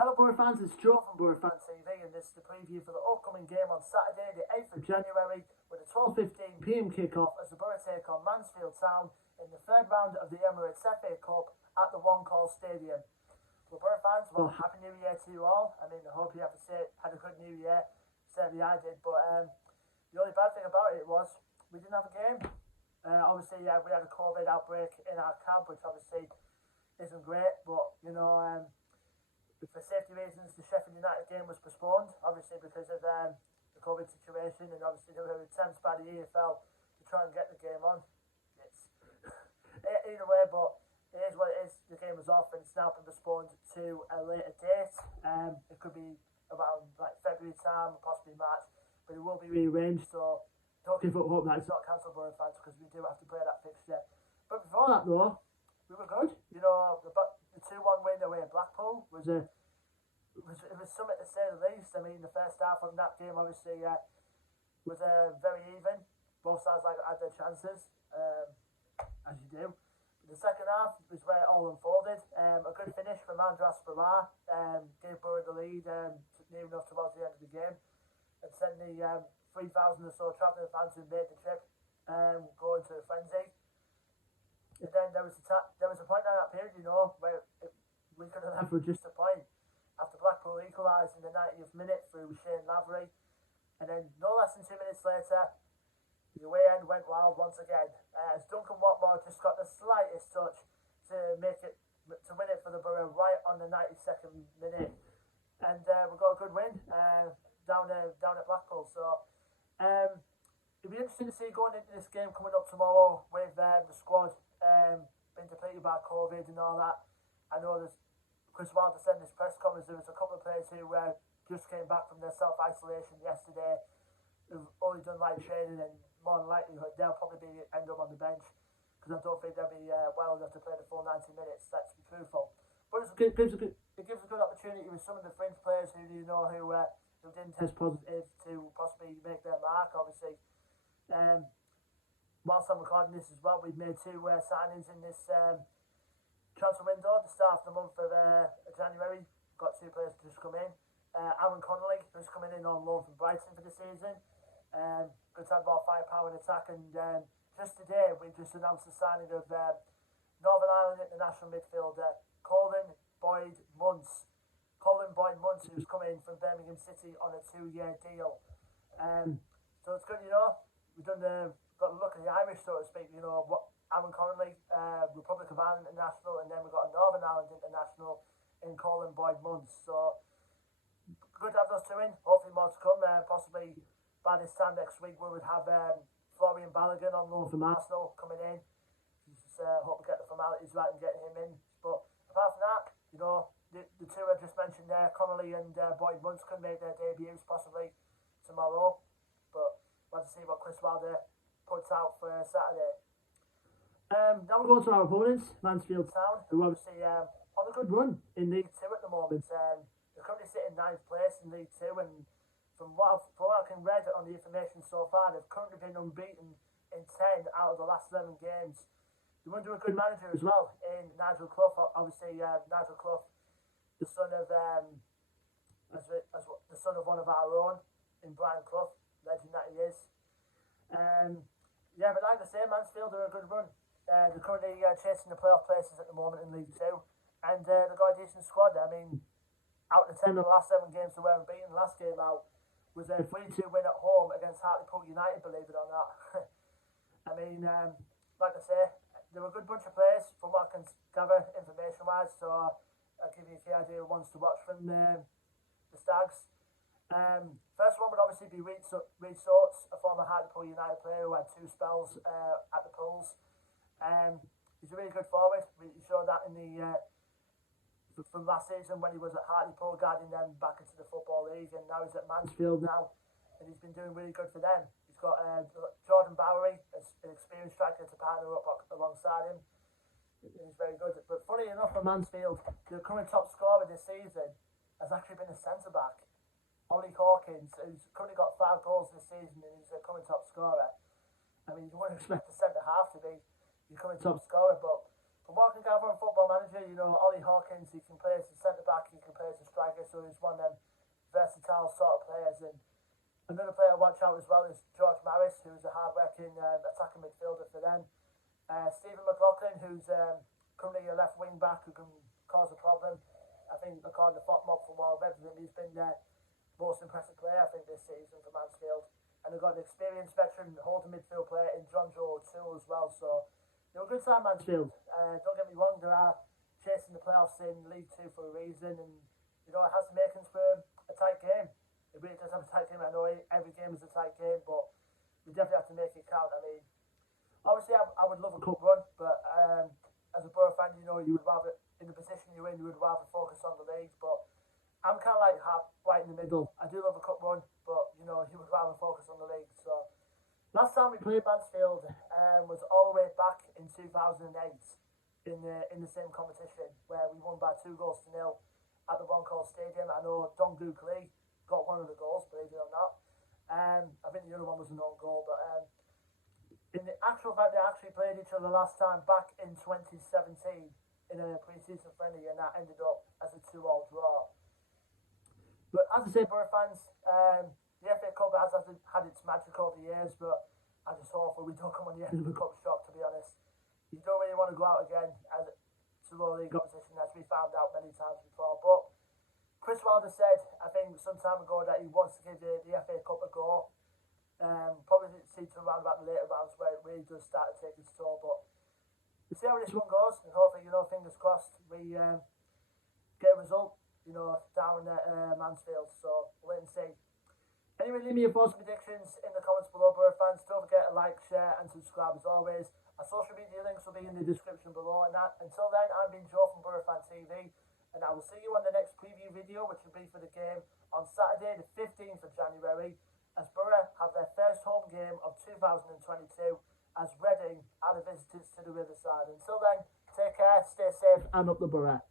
Hello Boro fans, it's Joe from Boro Fan TV and this is the preview for the upcoming game on Saturday the 8th of January with a 12:15pm kick-off as the Boro take on Mansfield Town in the third round of the Emirates FA Cup at the One Call Stadium. Well, Boro fans, well, Happy New Year to you all. I hope you had a good New Year. Certainly I did, but the only bad thing about it was we didn't have a game. Obviously, we had a COVID outbreak in our camp, which obviously isn't great, but for safety reasons, the Sheffield United game was postponed, obviously because of the COVID situation, and obviously there were attempts by the EFL to try and get the game on. It's either way, but it is what it is. The game was off, and it's now been postponed to a later date. It could be around like February time, possibly March, but it will be rearranged. So don't give up hope that it's not cancelled, Boro fans, because we do have to play that fixture. But before that, though, we were good. You know, the 2-1 win away at Blackpool was something to say the least. The first half of that game obviously was very even. Both sides had their chances, as you do. But the second half was where it all unfolded. A good finish from Andras Farrar gave Boro the lead near enough towards the end of the game, and sent the 3,000 or so travelling fans who made the trip go into a frenzy. And then there was a point in that period, where we could have left with just a point after Blackpool equalised in the 90th minute through Shane Lavery. And then no less than 2 minutes later, the away end went wild once again. As Duncan Watmore just got the slightest touch to win it for the Borough right on the 92nd minute. And we got a good win down at Blackpool. So it'll be interesting to see going into this game coming up tomorrow with the squad been depleted by COVID and all that. I know there's Chris Wilder said in his press conference there was a couple of players who just came back from their self-isolation yesterday who've only done light training, and more than likelihood they'll probably end up on the bench because I don't think they'll be well enough to play the full 90 minutes, let's be truthful. But it gives a good opportunity with some of the fringe players who didn't test positive to possibly make their mark, obviously. Whilst I'm recording this as well, we've made 2 signings in this transfer window at the start of the month of January. Got 2 players to just come in. Aaron Connolly, who's coming in on loan from Brighton for the season. Good to have more firepower in attack. And just today, we just announced the signing of Northern Ireland international midfielder Colin Boyd Muntz. Who's coming from Birmingham City on a 2-year deal. So it's good, we've got a look at the Irish, so to speak. What Aaron Connolly, Republic of Ireland international, and then we've got a Northern Ireland international in Colin Boyd Muntz. So good to have those 2 in. Hopefully more to come. Possibly by this time next week we would have Florian Balogun on loan from Arsenal coming in. Just hope we get the formalities right and getting him in. But apart from that, the 2 I just mentioned there, Connolly and Boyd Muntz, could make their debuts possibly tomorrow. But we'll have to see what Chris Wilder puts out for Saturday. Now we're going to our opponents, Mansfield Town, who obviously on a good run in League 2 at the moment. They're currently sitting 9th place in League 2, and from what I can read on the information so far, they've currently been unbeaten in 10 out of the last 11 games. They're under a good manager as well in Nigel Clough. Obviously, Nigel Clough, the son of the son of one of our own in Brian Clough, legend that he is. But like I say, Mansfield are a good run. They're currently chasing the playoff places at the moment in League 2, and they've got a decent squad. Out of the 10 of the last 7 games they were unbeaten. Last game out was a 3-2 win at home against Hartlepool United, believe it or not. Like I say, they're a good bunch of players from what I can gather information-wise, so I'll give you a key idea of ones to watch from the Stags. First one would obviously be Reid Sorts, a former Hartlepool United player who had 2 spells at the Pools. He's a really good forward. We showed that in from last season when he was at Hartlepool, guiding them back into the Football League, and now he's at Mansfield now, and he's been doing really good for them. He's got Jordan Bowery, an experienced striker, to partner up alongside him. He's very good. But funny enough for Mansfield, the current top scorer this season has actually been a centre-back, Ollie Hawkins, who's currently got 5 goals this season, and he's the current top scorer. You wouldn't expect the centre-half to be your current top scorer, but from what I can gather on Football Manager, Ollie Hawkins, he can play as a centre-back, he can play as a striker. striker, so he's one of them versatile sort of players. And another player to watch out as well is George Maris, who's a hard-working attacking midfielder for them. Stephen McLaughlin, who's currently a left wing back who can cause a problem. I think according to Mob from Wild Everton, he's been their most impressive player, I think, this season for Mansfield. And they've got an experienced veteran holding midfield player in John Joe O'Toole as well. So they're a good side, Mansfield. Don't get me wrong, they are chasing the playoffs in League 2 for a reason, and you know it has the makings for a tight game. It really does have a tight game. I know every game is a tight game, but we definitely have to make it count. I mean, obviously I would love a cup run, but as a Boro fan, you know, you would rather, in the position you're in, you would rather focus on the league. But I'm kind of like right in the middle. I do love a cup run, but you know, you would rather focus on the league. So last time we played Mansfield was all the way back in 2008 in the same competition where we won by 2 goals to 0 at the Roncall Stadium. I know Don Lee got one of the goals, believe it or not. I think the other one was an own goal, but in the actual fact, they actually played each other last time back in 2017 in a pre-season friendly, and that ended up as a 2-2 draw. But as I say, Boro fans, the FA Cup has had its magic over the years, but I just hope we don't come on the end of the cup shock, to be honest. You don't really want to go out again as to low league competition, as we found out many times before. But Chris Wilder said, I think some time ago, that he wants to give the FA Cup a go. Probably see to around about the later rounds where it really does start to take its toll. But we'll see how this one goes, and hopefully, you know, fingers crossed, we get a result, you know, down at Mansfield. So we'll wait and see. Anyway, leave me your thoughts and predictions in the comments below, Boro fans. Don't forget to like, share, and subscribe as always. Our social media links will be in the description below. And until then, I've been Joe from Boro Fan TV, and I will see you on the next preview video, which will be for the game on Saturday, the 15th of January, as Boro have their first home game of 2022, as Reading are the visitors to the Riverside. Until then, take care, stay safe, and up the Boro.